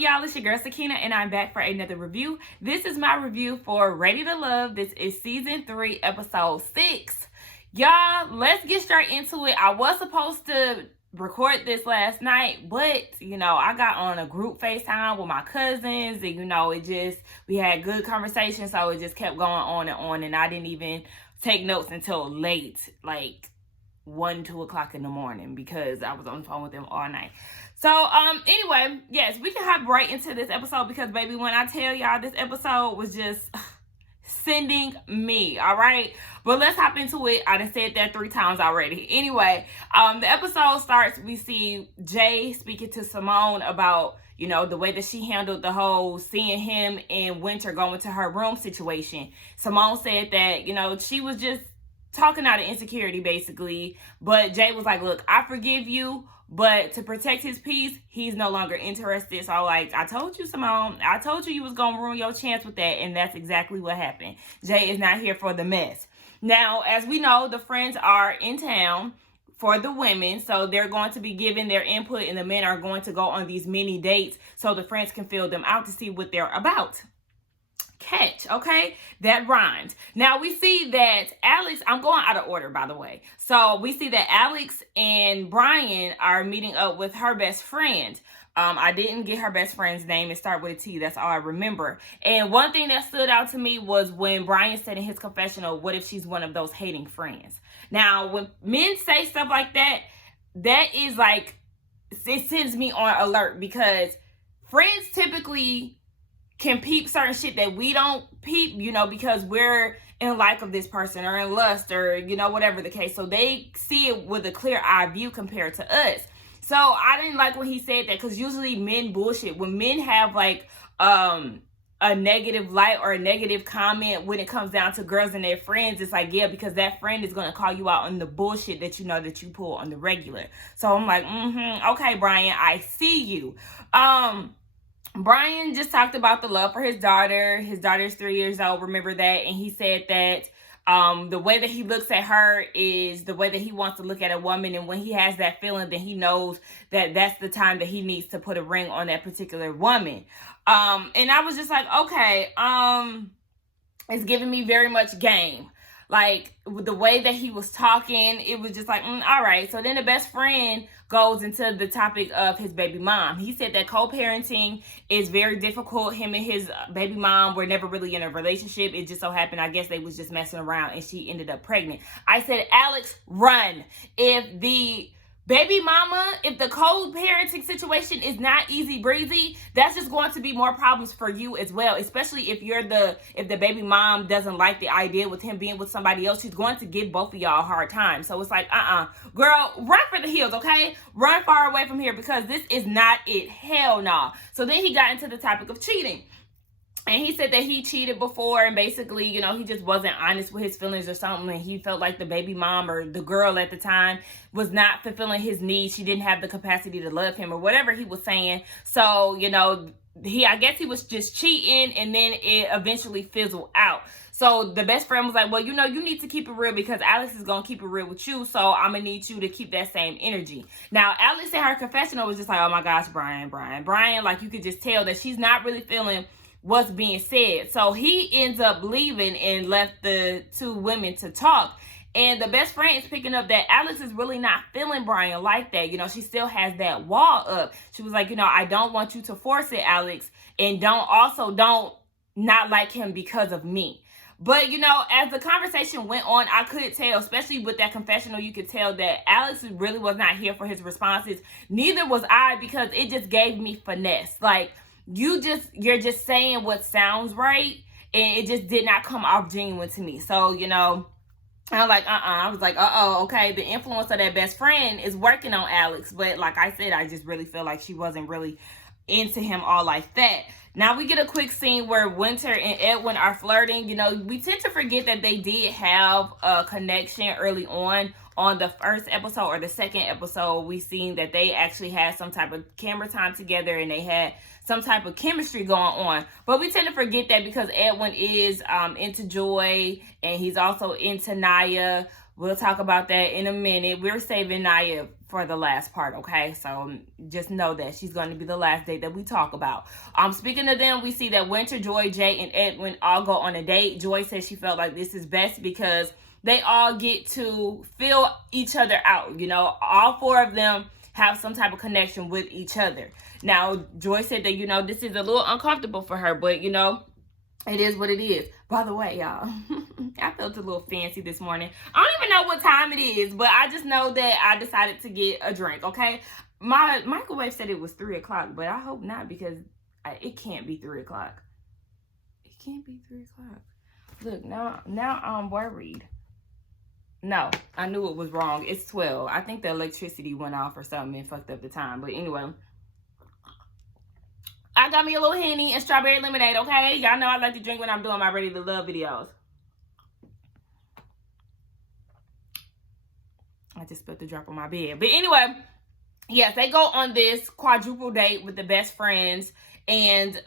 y'all? It's your girl Sakina, and I'm back for another review. This is my review for Ready to Love. This is season 3, episode 6. Y'all, let's get straight into it. I was supposed to record this last night, but I got on a group FaceTime with my cousins, and we had good conversation, so it just kept going on, and I didn't even take notes until late, like 1-2 o'clock in the morning, because I was on the phone with them all night. So anyway, yes, we can hop right into this episode, because baby, when I tell y'all, this episode was just sending me, all right? But let's hop into it. I done said that 3 times already. Anyway, the episode starts, we see Jay speaking to Simone about the way that she handled the whole seeing him in Winter going to her room situation. Simone said that she was just talking out of insecurity, basically. But Jay was like, look, I forgive you, but to protect his peace, he's no longer interested. So I told you, Simone, I told you was going to ruin your chance with that. And that's exactly what happened. Jay is not here for the mess. Now, as we know, the friends are in town for the women. So they're going to be giving their input, and the men are going to go on these mini dates so the friends can fill them out to see what they're about. Catch, okay? That rhymed. Now we see that Alex, I'm going out of order, by the way. So we see that Alex and Brian are meeting up with her best friend. I didn't get her best friend's name. It started with a T. That's all I remember. And one thing that stood out to me was when Brian said in his confessional, what if she's one of those hating friends? Now, when men say stuff like that, that is like, it sends me on alert, because friends typically can peep certain shit that we don't peep, because we're in like of this person or in lust or, whatever the case. So they see it with a clear eye view compared to us. So I didn't like when he said that, because usually men bullshit. When men have like a negative light or a negative comment when it comes down to girls and their friends, it's like, yeah, because that friend is going to call you out on the bullshit that that you pull on the regular. So I'm like, okay, Brian, I see you. Brian just talked about the love for his daughter. His daughter's 3 years old, remember that? And he said that the way that he looks at her is the way that he wants to look at a woman. And when he has that feeling, then he knows that that's the time that he needs to put a ring on that particular woman. And I was just like, okay, it's giving me very much game. Like, with the way that he was talking, it was just like, all right. So then the best friend goes into the topic of his baby mom. He said that co-parenting is very difficult. Him and his baby mom were never really in a relationship. It just so happened, I guess they was just messing around, and she ended up pregnant. I said, Alex, run. If the baby mama, if the co-parenting situation is not easy breezy, that's just going to be more problems for you as well. Especially if the baby mom doesn't like the idea with him being with somebody else, she's going to give both of y'all a hard time. So it's like, girl, run for the hills, okay? Run far away from here, because this is not it. Hell no. So then he got into the topic of cheating. And he said that he cheated before, and basically, he just wasn't honest with his feelings or something. And he felt like the baby mom or the girl at the time was not fulfilling his needs. She didn't have the capacity to love him or whatever he was saying. So, I guess he was just cheating, and then it eventually fizzled out. So the best friend was like, well, you need to keep it real, because Alex is going to keep it real with you. So I'm going to need you to keep that same energy. Now, Alex in her confessional was just like, oh my gosh, Brian, like you could just tell that she's not really feeling what's being said. So he ends up leaving and left the 2 women to talk. And the best friend is picking up that Alex is really not feeling Brian like that. She still has that wall up. She was like, I don't want you to force it, Alex. And don't not like him because of me. But, as the conversation went on, I could tell, especially with that confessional, you could tell that Alex really was not here for his responses. Neither was I, because it just gave me finesse. Like, you're just saying what sounds right, and it just did not come off genuine to me. So, I'm like, I was like, okay, the influence of that best friend is working on Alex. But like I said, I just really feel like she wasn't really into him all like that. Now we get a quick scene where Winter and Edwin are flirting. We tend to forget that they did have a connection early on the first episode or the second episode. We seen that they actually had some type of camera time together, and they had some type of chemistry going on. But we tend to forget that, because Edwin is into Joy, and he's also into Naya. We'll talk about that in a minute. We're saving Naya for the last part, okay? So just know that she's going to be the last date that we talk about. Speaking of them, we see that Winter, Joy, Jay, and Edwin all go on a date. Joy says she felt like this is best because they all get to fill each other out. You know, all four of them have some type of connection with each other. Now, Joy said that, you know, this is a little uncomfortable for her, but, you know, it is what it is. By the way, y'all, I felt a little fancy this morning. I don't even know what time it is, but I just know that I decided to get a drink, okay? My microwave said it was 3 o'clock, but I hope not, because it can't be 3 o'clock. It can't be 3 o'clock. Look, now I'm worried. No, I knew it was wrong. It's 12. I think the electricity went off or something and fucked up the time. But anyway, I got me a little Henny and strawberry lemonade, okay? Y'all know I like to drink when I'm doing my Ready to Love videos. I just spilled the drop on my bed. But anyway, yes, they go on this quadruple date with the best friends. And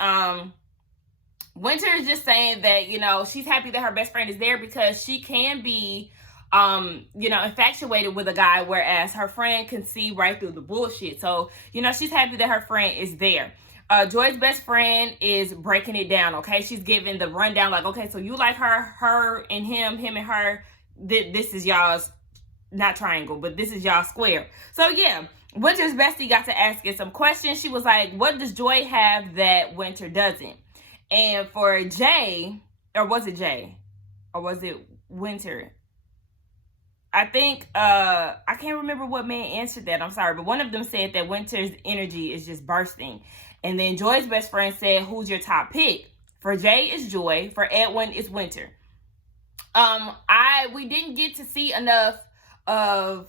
Winter is just saying that, you know, she's happy that her best friend is there because she can be you know, infatuated with a guy, whereas her friend can see right through the bullshit. So, you know, she's happy that her friend is there. Joy's best friend is breaking it down, okay? She's giving the rundown, like, okay, so you like her and him and her. This is y'all's, not triangle, but this is y'all square. So, yeah, Winter's bestie got to asking some questions. She was like, what does Joy have that Winter doesn't? And for Jay, or was it Jay? Or was it Winter? I think, I can't remember what man answered that. I'm sorry. But one of them said that Winter's energy is just bursting. And then Joy's best friend said, who's your top pick? For Jay, it's Joy. For Edwin, it's Winter. We didn't get to see enough of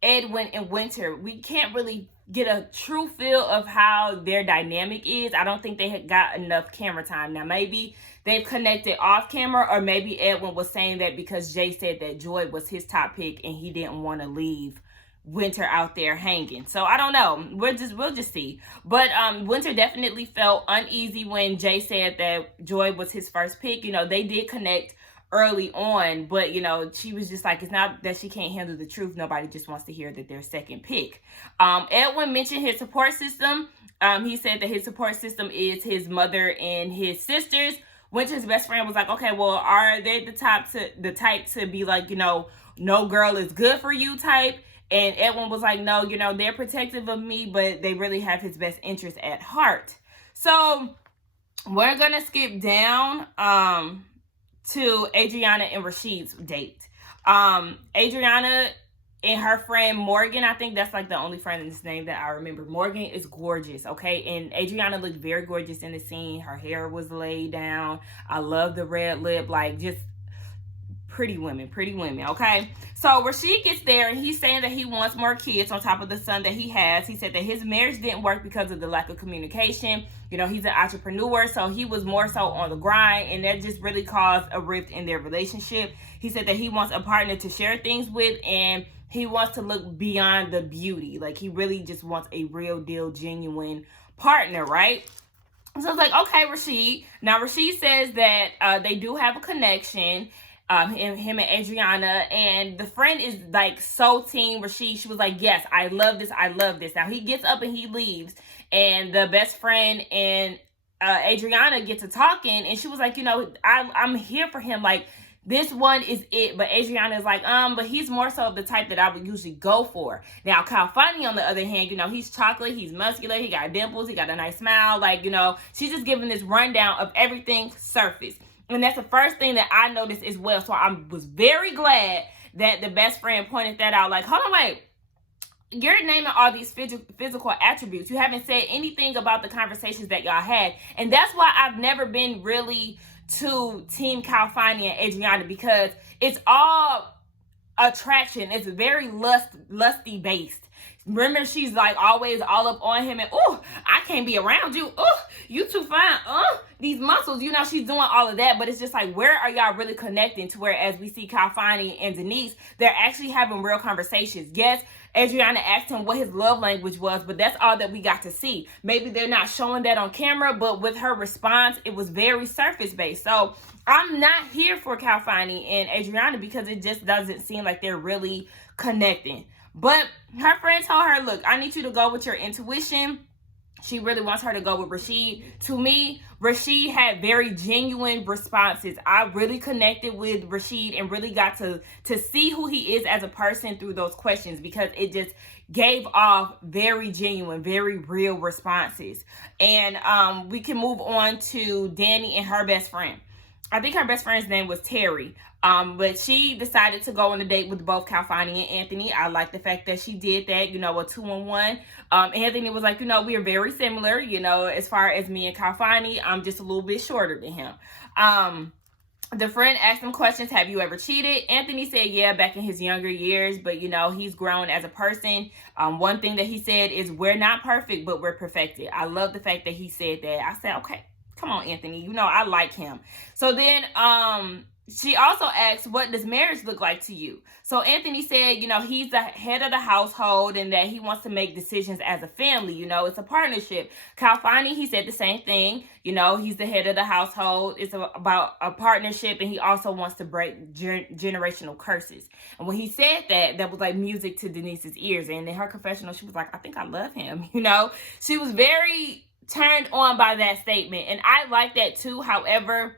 Edwin and Winter. We can't really get a true feel of how their dynamic is. I don't think they had got enough camera time. Now, maybe they've connected off camera, or maybe Edwin was saying that because Jay said that Joy was his top pick and he didn't want to leave Winter out there hanging. So I don't know. We'll just see. But Winter definitely felt uneasy when Jay said that Joy was his first pick. You know, they did connect early on, but you know, she was just like, it's not that she can't handle the truth. Nobody just wants to hear that they're second pick. Edwin mentioned his support system. He said that his support system is his mother and his sisters. Winter's best friend was like, okay, well, are they the type to be like, you know, no girl is good for you type? And Edwin was like, no, you know, they're protective of me, but they really have his best interest at heart. So we're gonna skip down to Adriana and Rasheed's date. Adriana and her friend Morgan, I think that's like the only friend in this name that I remember. Morgan is gorgeous, okay? And Adriana looked very gorgeous in the scene. Her hair was laid down. I love the red lip, like just pretty women, okay? So Rasheed gets there and he's saying that he wants more kids on top of the son that he has. He said that his marriage didn't work because of the lack of communication. You know, he's an entrepreneur, so he was more so on the grind, and that just really caused a rift in their relationship. He said that he wants a partner to share things with, and he wants to look beyond the beauty. Like, he really just wants a real deal, genuine partner, right? So it's like, okay, Rasheed. Now, Rasheed says that they do have a connection, him and Adriana, and the friend is like so team Rasheed. She was like, yes, I love this. Now, he gets up and he leaves, and the best friend and Adriana get to talking, and she was like, you know, I'm here for him. Like, this one is it. But Adriana is like, but he's more so of the type that I would usually go for. Now, Kyle Funny, on the other hand, you know, he's chocolate, he's muscular, he got dimples, he got a nice smile. Like, you know, she's just giving this rundown of everything surface. And that's the first thing that I noticed as well. So I was very glad that the best friend pointed that out. Like, hold on, wait. You're naming all these physical attributes. You haven't said anything about the conversations that y'all had. And that's why I've never been really to Team Calfani and Adriana, because it's all attraction. It's very lusty based. Remember, she's like always all up on him and, oh, I can't be around you. Oh, you too fine. These muscles, you know, she's doing all of that. But it's just like, where are y'all really connecting to where as we see Kalfani and Denise, they're actually having real conversations. Yes, Adriana asked him what his love language was, but that's all that we got to see. Maybe they're not showing that on camera, but with her response, it was very surface based. So I'm not here for Kalfani and Adriana because it just doesn't seem like they're really connecting. But her friend told her, look, I need you to go with your intuition. She really wants her to go with Rasheed. To me, Rasheed had very genuine responses. I really connected with Rasheed and really got to see who he is as a person through those questions, because it just gave off very genuine, very real responses. And we can move on to Danny and her best friend. I think her best friend's name was Terry. But she decided to go on a date with both Kalfani and Anthony. I like the fact that she did that, you know, a 2-on-1. Anthony was like, you know, we are very similar, you know, as far as me and Kalfani. I'm just a little bit shorter than him. The friend asked him questions. Have you ever cheated? Anthony said, yeah, back in his younger years, but you know, he's grown as a person. One thing that he said is, we're not perfect, but we're perfected. I love the fact that he said that. I said, okay, come on, Anthony, you know, I like him. So then, she also asked, what does marriage look like to you? So Anthony said, you know, he's the head of the household and that he wants to make decisions as a family. You know, it's a partnership. Kalfani, he said the same thing. You know, he's the head of the household. It's about a partnership, and he also wants to break generational curses. And when he said that, that was like music to Denise's ears. And in her confessional, she was like, I think I love him. You know, she was very turned on by that statement. And I like that too. However,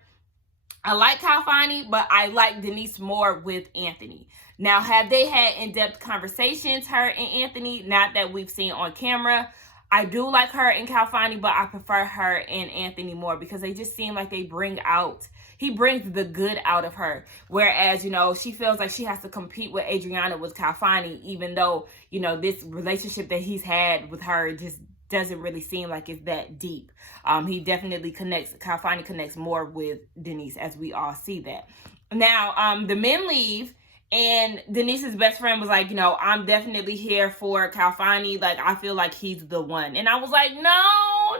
I like Kalfani, but I like Denise more with Anthony. Now, have they had in-depth conversations, her and Anthony? Not that we've seen on camera. I do like her and Kalfani, but I prefer her and Anthony more because they just seem like they he brings the good out of her. Whereas, you know, she feels like she has to compete with Adriana with Kalfani, even though, you know, this relationship that he's had with her just doesn't really seem like it's that deep. He definitely Kalfani connects more with Denise, as we all see that. Now, the men leave, and Denise's best friend was like, you know, I'm definitely here for Kalfani. Like, I feel like he's the one. And I was like, no,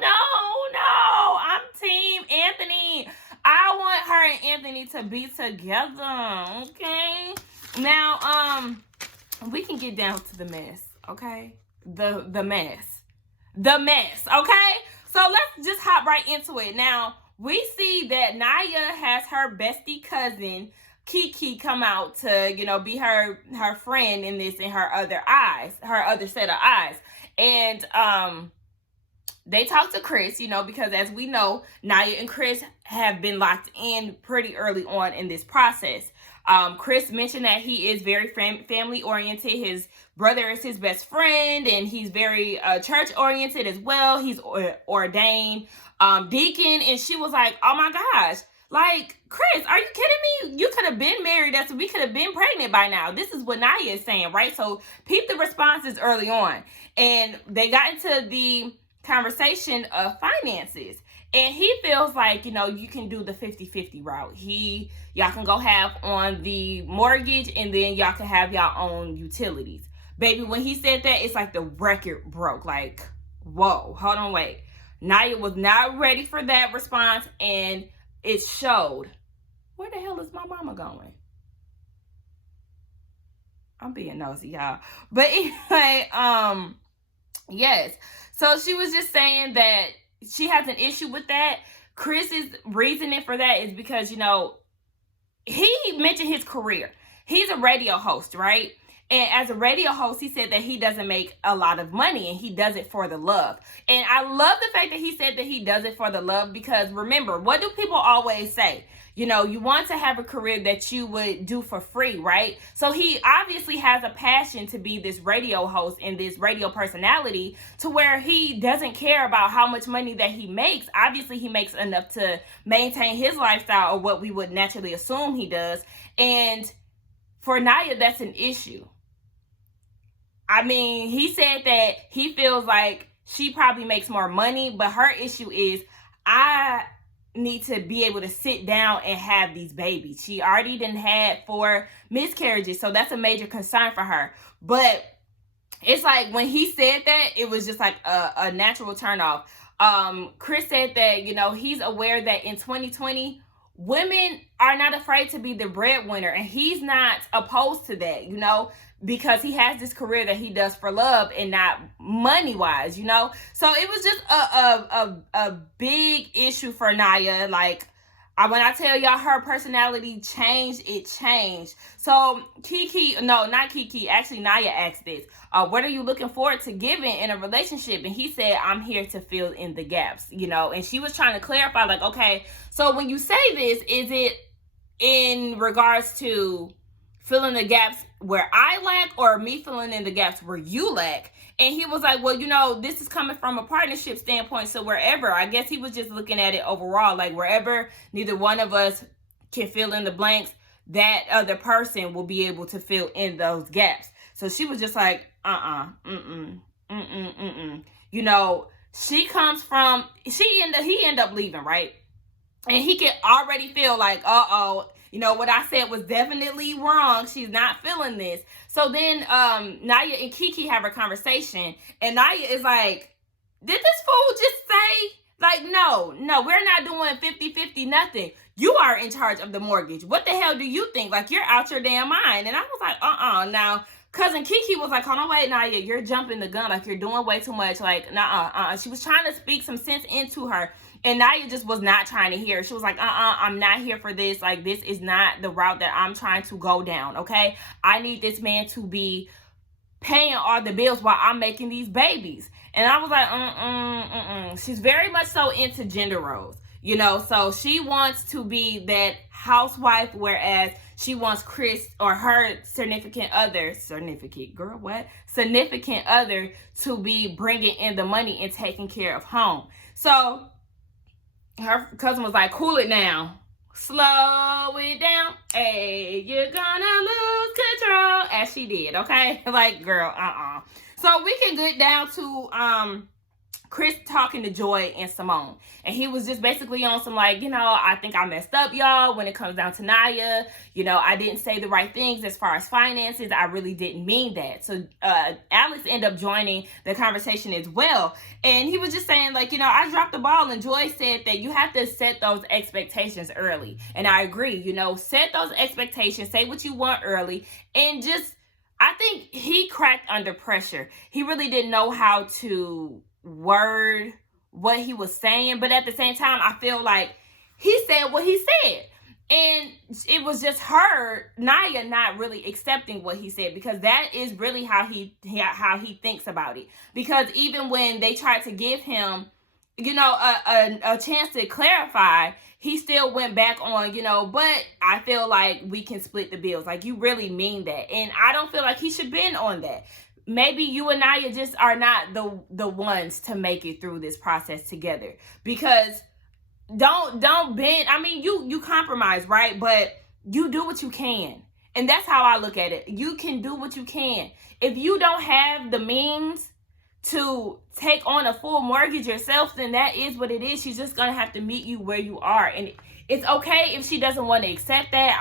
I'm team Anthony. I want her and Anthony to be together, okay? Now, we can get down to the mess, okay? The mess, okay? So let's just hop right into it. Now, we see that Naya has her bestie cousin, Kiki, come out to, you know, be her friend in this, in her other set of eyes. And they talk to Chris, you know, because as we know, Naya and Chris have been locked in pretty early on in this process. Chris mentioned that he is very family oriented. His brother is his best friend, and he's very church oriented as well. He's ordained deacon, and she was like, oh my gosh, like, Chris, are you kidding me? You could have been married us. We could have been pregnant by now. This is what Naya is saying, right? So peep the responses early on. And they got into the conversation of finances. And he feels like, you know, you can do the 50-50 route. Y'all can go half on the mortgage, and then y'all can have y'all own utilities. Baby, when he said that, it's like the record broke. Like, whoa, hold on, wait. Naya was not ready for that response, and it showed. Where the hell is my mama going? I'm being nosy, y'all. But anyway, yes. So she was just saying that she has an issue with that. Chris's reasoning for that is because, you know, he mentioned his career. He's a radio host, right? And as a radio host, he said that he doesn't make a lot of money, and he does it for the love. And I love the fact that he said that he does it for the love, because remember, what do people always say? You know, you want to have a career that you would do for free, right? So he obviously has a passion to be this radio host and this radio personality, to where he doesn't care about how much money that he makes. Obviously, he makes enough to maintain his lifestyle, or what we would naturally assume he does. And for Naya, that's an issue. I mean, he said that he feels like she probably makes more money, but her issue is, I need to be able to sit down and have these babies. She already done had 4 miscarriages, so that's a major concern for her. But it's like when he said that, it was just like a natural turn off. Chris said that, you know, he's aware that in 2020, women are not afraid to be the breadwinner, and he's not opposed to that, you know, because he has this career that he does for love and not money wise, you know. So it was just a big issue for Nia. Like, when I tell y'all her personality changed, it changed. So actually Nia asked this, what are you looking forward to giving in a relationship? And he said, I'm here to fill in the gaps, you know. And she was trying to clarify, like, okay, so when you say this, is it in regards to filling the gaps where I lack, or me filling in the gaps where you lack? And he was like, well, you know, this is coming from a partnership standpoint. So wherever, I guess he was just looking at it overall, like wherever neither one of us can fill in the blanks, that other person will be able to fill in those gaps. So she was just like, you know, he ended up leaving, right? And he could already feel like, you know, what I said was definitely wrong. She's not feeling this. So then Nia and Kiki have a conversation, and Nia is like, did this fool just say, like, no, we're not doing 50-50 nothing. You are in charge of the mortgage. What the hell do you think? Like, you're out your damn mind. And I was like, Now, cousin Kiki was like, hold on, wait, Nia, you're jumping the gun. Like, you're doing way too much. Like, She was trying to speak some sense into her. And Nia just was not trying to hear. She was like, I'm not here for this. Like, this is not the route that I'm trying to go down, okay? I need this man to be paying all the bills while I'm making these babies. And I was like, She's very much so into gender roles, you know? So she wants to be that housewife, whereas she wants Chris or her significant other to be bringing in the money and taking care of home. So her cousin was like, cool it down. Slow it down. Hey, you're gonna lose control. As she did, okay? Like, girl, So we can get down to Chris talking to Joy and Simone. And he was just basically on some like, you know, I think I messed up, y'all, when it comes down to Nia. You know, I didn't say the right things as far as finances. I really didn't mean that. So Alex ended up joining the conversation as well. And he was just saying, like, you know, I dropped the ball. And Joy said that you have to set those expectations early. And I agree, you know, set those expectations, say what you want early, and just, I think he cracked under pressure. He really didn't know how to word what he was saying, but at the same time, I feel like he said what he said, and it was just Nia not really accepting what he said, because that is really how he thinks about it. Because even when they tried to give him, you know, a chance to clarify, he still went back on, you know, but I feel like we can split the bills. Like, you really mean that? And I don't feel like he should bend on that. Maybe you and Nia just are not the ones to make it through this process together. Because don't bend. I mean, you compromise, right? But you do what you can. And that's how I look at it. You can do what you can. If you don't have the means to take on a full mortgage yourself, then that is what it is. She's just going to have to meet you where you are. And it's okay if she doesn't want to accept that.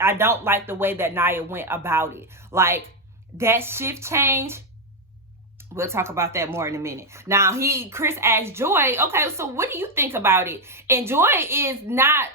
I don't like the way that Nia went about it. Like, that shift change, we'll talk about that more in a minute. Now, Chris asked Joy, okay, so what do you think about it? And Joy is not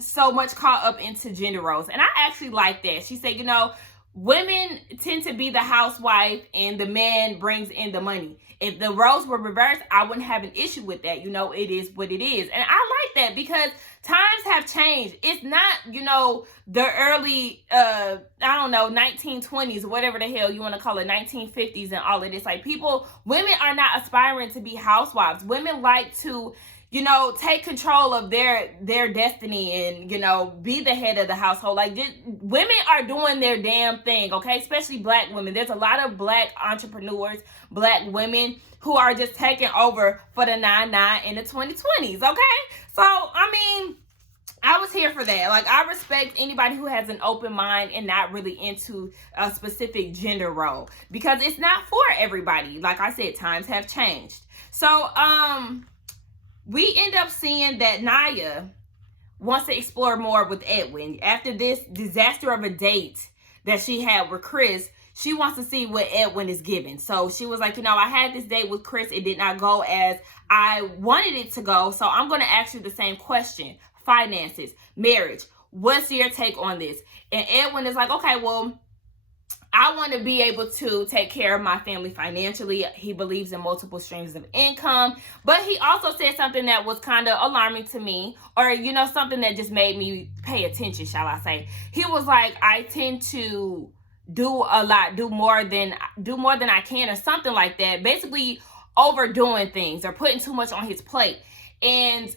so much caught up into gender roles. And I actually like that. She said, you know, women tend to be the housewife and the man brings in the money. If the roles were reversed, I wouldn't have an issue with that. You know, it is what it is. And I like that, because times have changed. It's not, you know, the early, 1920s, whatever the hell you want to call it, 1950s and all of this. Like, women are not aspiring to be housewives. Women like to, you know, take control of their destiny and, you know, be the head of the household. Like, women are doing their damn thing, okay? Especially Black women. There's a lot of Black entrepreneurs, Black women who are just taking over for the 9-9 in the 2020s, okay? So, I mean, I was here for that. Like, I respect anybody who has an open mind and not really into a specific gender role, because it's not for everybody. Like I said, times have changed. So, we end up seeing that Nia wants to explore more with Edwin. After this disaster of a date that she had with Chris, she wants to see what Edwin is giving. So she was like, I had this date with Chris. It did not go as I wanted it to go. So I'm going to ask you the same question. Finances, marriage. What's your take on this? And Edwin is like, okay, well, I want to be able to take care of my family financially. He believes in multiple streams of income. But he also said something that was kind of alarming to me, or, something that just made me pay attention, shall I say. He was like, I tend to do a lot, do more than I can, or something like that. Basically overdoing things or putting too much on his plate. And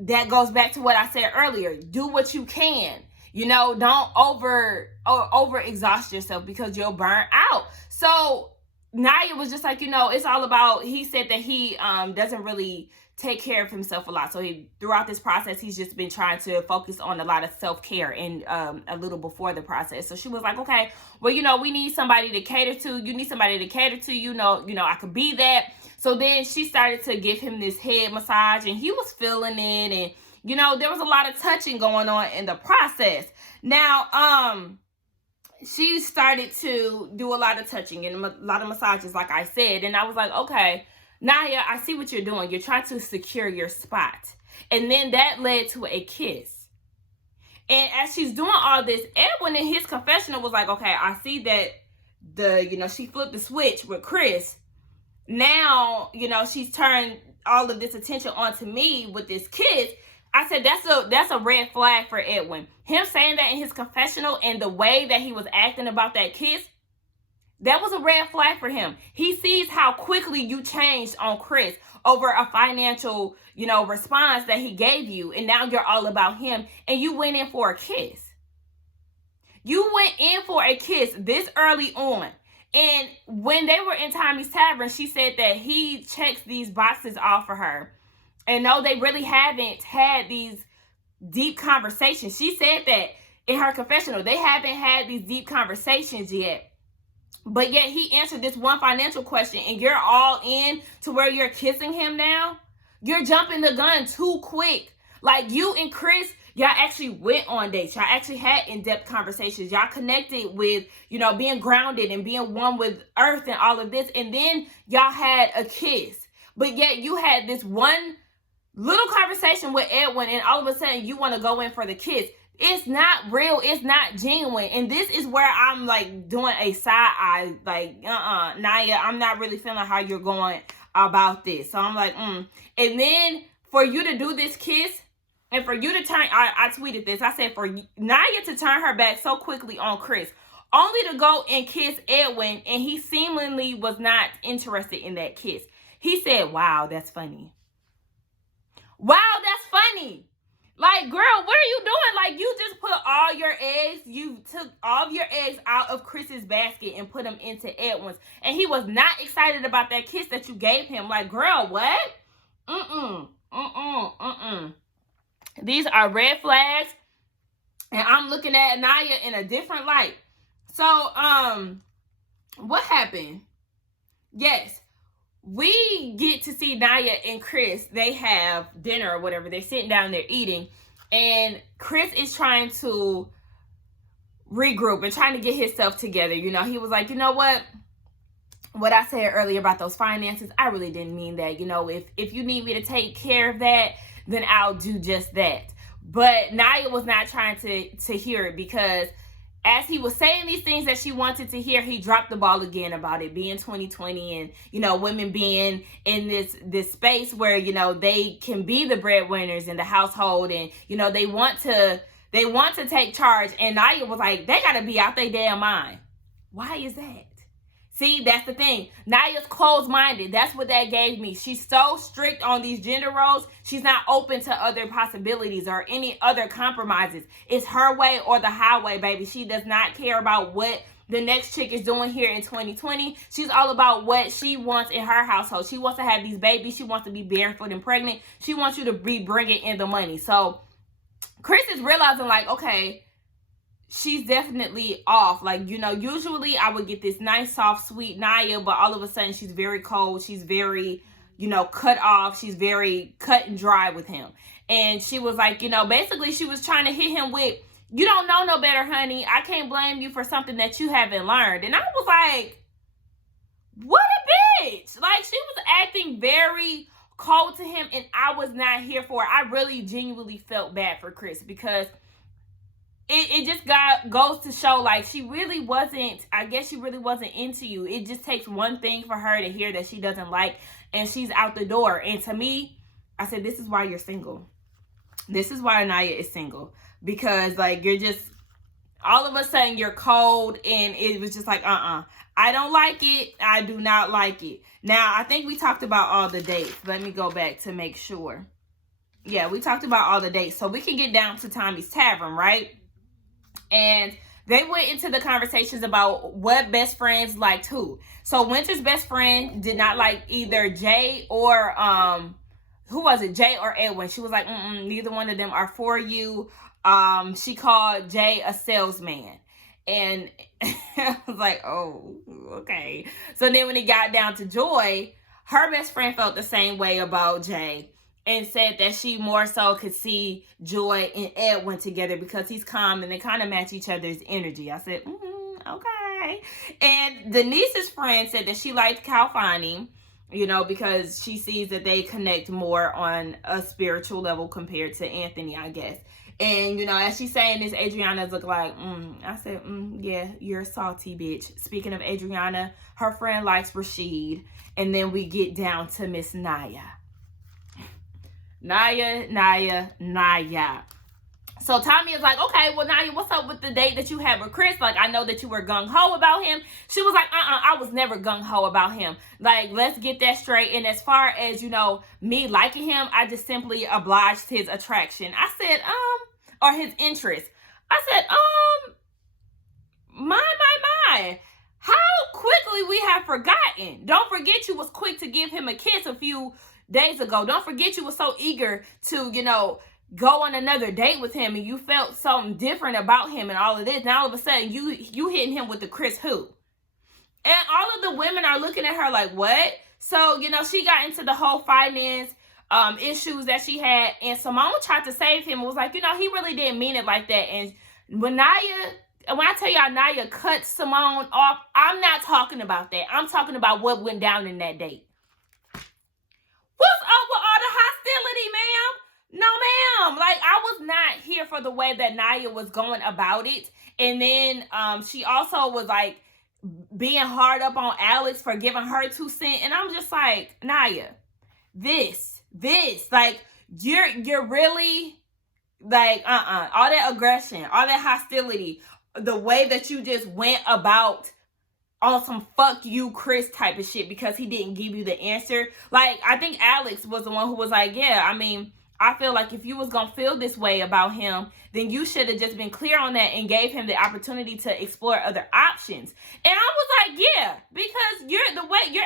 that goes back to what I said earlier. Do what you can. Don't over exhaust yourself because you'll burn out. So Naya was just like, it's all about, he said that he doesn't really take care of himself a lot. So throughout this process, he's just been trying to focus on a lot of self-care and a little before the process. So she was like, okay, well, we need somebody to cater to. You need somebody to cater to, I could be that. So then she started to give him this head massage, and he was feeling it, and there was a lot of touching going on in the process. Now, she started to do a lot of touching and a lot of massages, like I said. And I was like, okay, Naya, I see what you're doing. You're trying to secure your spot. And then that led to a kiss. And as she's doing all this, Edwin in his confessional was like, okay, I see that she flipped the switch with Chris. Now, she's turned all of this attention onto me with this kiss. I said, that's a red flag for Edwin. Him saying that in his confessional and the way that he was acting about that kiss, that was a red flag for him. He sees how quickly you changed on Chris over a financial, response that he gave you. And now you're all about him. And you went in for a kiss. You went in for a kiss this early on. And when they were in Tommy's Tavern, she said that he checks these boxes off for her. And no, they really haven't had these deep conversations. She said that in her confessional. They haven't had these deep conversations yet. But yet he answered this one financial question, and you're all in to where you're kissing him now. You're jumping the gun too quick. Like, you and Chris, y'all actually went on dates. Y'all actually had in-depth conversations. Y'all connected with, being grounded and being one with earth and all of this. And then y'all had a kiss. But yet you had this one little conversation with Edwin, and all of a sudden you want to go in for the kiss. It's not real. It's not genuine. And this is where I'm like doing a side eye, like, Naya, I'm not really feeling how you're going about this. So I'm like, And then for you to do this kiss, and for you to turn, I tweeted this. I said, for Naya to turn her back so quickly on Chris, only to go and kiss Edwin, and he seemingly was not interested in that kiss. He said, wow, that's funny. Wow, that's funny. Like, girl, what are you doing? Like, you just put all your eggs, you took all of your eggs out of Chris's basket and put them into Edwin's. And he was not excited about that kiss that you gave him. Like, girl, what? These are red flags. And I'm looking at Naya in a different light. So, what happened? Yes. We get to see Naya and Chris. They have dinner or whatever. They're sitting down there eating. And Chris is trying to regroup and trying to get himself together. He was like, what I said earlier about those finances, I really didn't mean that. If you need me to take care of that, then I'll do just that. But Naya was not trying to hear it, because as he was saying these things that she wanted to hear, he dropped the ball again about it being 2020 and, women being in this space where, they can be the breadwinners in the household, and, they want to take charge. And Naya was like, they got to be out their damn mind. Why is that? See, that's the thing. Naya's closed-minded. That's what that gave me. She's so strict on these gender roles. She's not open to other possibilities or any other compromises. It's her way or the highway, baby. She does not care about what the next chick is doing here in 2020. She's all about what she wants in her household. She wants to have these babies. She wants to be barefoot and pregnant. She wants you to be bringing in the money. So Chris is realizing, like, okay, she's definitely off. Like, usually I would get this nice, soft, sweet Naya, but all of a sudden she's very cold. She's very, cut off. She's very cut and dry with him. And she was like, basically she was trying to hit him with, You don't know no better, honey. I can't blame you for something that you haven't learned. And I was like, what a bitch. Like, she was acting very cold to him, and I was not here for it. I really genuinely felt bad for Chris, because it just goes to show, like, she really wasn't into you. It just takes one thing for her to hear that she doesn't like, and she's out the door. And to me, I said, this is why you're single. This is why Anaya is single. Because, like, you're just, all of a sudden, you're cold, and it was just like, I don't like it. I do not like it. Now, I think we talked about all the dates. Let me go back to make sure. Yeah, we talked about all the dates. So we can get down to Tommy's Tavern, right? And they went into the conversations about what best friends liked who. So Winter's best friend did not like either Jay or, who was it? Jay or Edwin. She was like, neither one of them are for you. She called Jay a salesman. And I was like, oh, okay. So then when it got down to Joy, her best friend felt the same way about Jay, and said that she more so could see Joy and Edwin together because he's calm and they kind of match each other's energy. I said, okay. And Denise's friend said that she liked Calfani, because she sees that they connect more on a spiritual level compared to Anthony, I guess. And, as she's saying this, Adriana's look like, I said, yeah, you're a salty bitch. Speaking of Adriana, her friend likes Rasheed. And then we get down to Miss Naya. Naya. So Tommy is like, okay, well, Naya, what's up with the date that you had with Chris? Like, I know that you were gung-ho about him. She was like, I was never gung-ho about him. Like, let's get that straight. And as far as, me liking him, I just simply obliged his attraction. I said, or his interest. I said, my. How quickly we have forgotten. Don't forget you was quick to give him a kiss a few days ago. Don't forget you were so eager to, go on another date with him, and you felt something different about him and all of this. Now all of a sudden you hitting him with the Chris who. And all of the women are looking at her like, what? So, she got into the whole finance issues that she had, and Simone tried to save him. It was like, he really didn't mean it like that. And when I tell y'all Naya cut Simone off, I'm not talking about that. I'm talking about what went down in that date. What's up with all the hostility, ma'am? No, ma'am. Like, I was not here for the way that Naya was going about it. And then she also was like being hard up on Alex for giving her 2 cents. And I'm just like, Naya, this, like, you're really like, all that aggression, all that hostility, the way that you just went about on some fuck you Chris type of shit because he didn't give you the answer. Like, I think Alex was the one who was like, yeah, I feel like if you was gonna feel this way about him, then you should have just been clear on that and gave him the opportunity to explore other options. And I was like, yeah, because you're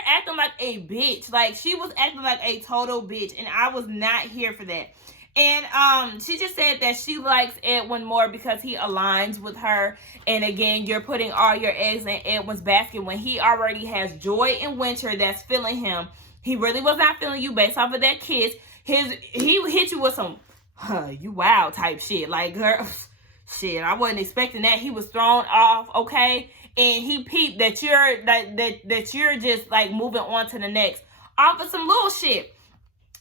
acting like a bitch. Like, she was acting like a total bitch, and I was not here for that. And she just said that she likes Edwin more because he aligns with her. And again, you're putting all your eggs in Edwin's basket when he already has Joy and Winter that's feeling him. He really was not feeling you based off of that kiss. He hit you with some, you wild type shit. Like, girl, shit, I wasn't expecting that. He was thrown off, okay? And he peeped that you're just like moving on to the next off of some little shit.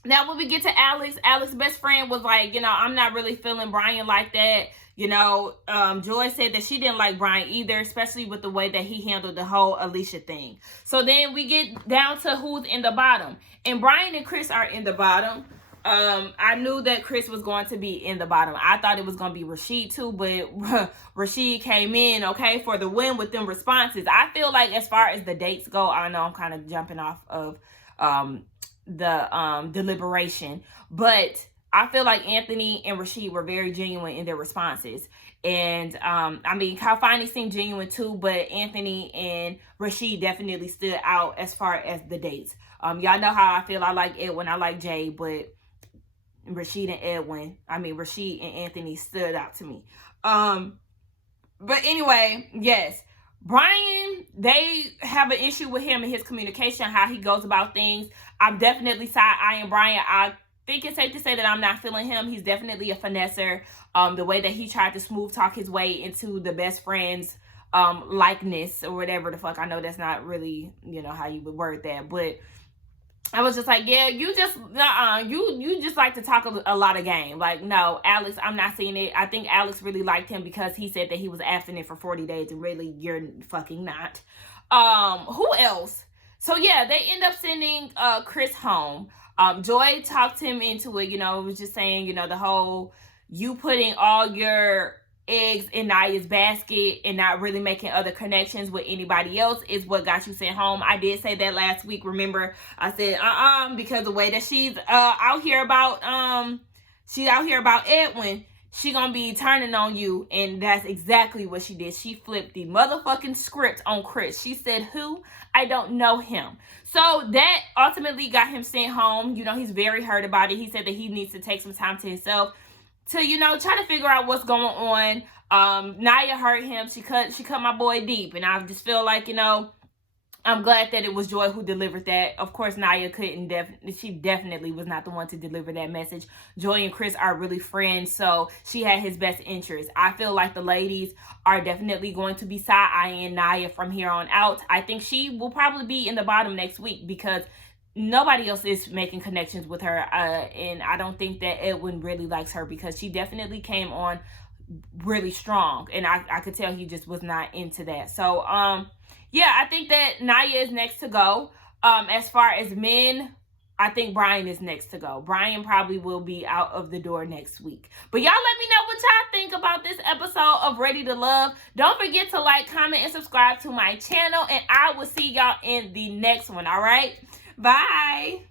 Now, when we get to Alex's best friend was like, I'm not really feeling Brian like that. Joy said that she didn't like Brian either, especially with the way that he handled the whole Alicia thing. So then we get down to who's in the bottom. And Brian and Chris are in the bottom. I knew that Chris was going to be in the bottom. I thought it was going to be Rasheed too, but Rasheed came in, okay, for the win with them responses. I feel like as far as the dates go, I know I'm kind of jumping off of the deliberation, but I feel like Anthony and Rasheed were very genuine in their responses. And Calfani seemed genuine too, but Anthony and Rasheed definitely stood out as far as the dates. Y'all know how I feel. I like Edwin, I like Jay, but Rasheed and Anthony stood out to me. But anyway, yes, Brian, they have an issue with him and his communication, how he goes about things. I'm definitely side-eyeing Brian. I think it's safe to say that I'm not feeling him. He's definitely a finesser. The way that he tried to smooth talk his way into the best friend's likeness or whatever the fuck. I know that's not really, you know, how you would word that, but I was just like, yeah, you just you just like to talk a lot of game. Like, no, Alex, I'm not seeing it. I think Alex really liked him because he said that he was abstinent for 40 days, and really you're fucking not. Who else? So yeah, they end up sending Chris home. Joy talked him into it, you know, it was just saying, you know, the whole you putting all your eggs in Naya's basket and not really making other connections with anybody else is what got you sent home. I did say that last week. Remember, I said because the way that she's out here about Edwin, she gonna be turning on you, and that's exactly what she did. She flipped the motherfucking script on Chris. She said, who? I don't know him. So that ultimately got him sent home. You know, he's very hurt about it. He said that he needs to take some time to himself to, you know, try to figure out what's going on. Naya hurt him. She cut my boy deep, and I just feel like, you know, I'm glad that it was Joy who delivered that. Of course, Naya couldn't, she definitely was not the one to deliver that message. Joy and Chris are really friends, so she had his best interest. I feel like the ladies are definitely going to be side-eyeing Naya from here on out. I think she will probably be in the bottom next week because nobody else is making connections with her, and I don't think that Edwin really likes her because she definitely came on really strong, and I could tell he just was not into that. So yeah, I think that Naya is next to go. As far as men, I think Brian is next to go. Brian probably will be out of the door next week. But y'all let me know what y'all think about this episode of Ready to Love. Don't forget to like, comment, and subscribe to my channel, and I will see y'all in the next one. All right, bye.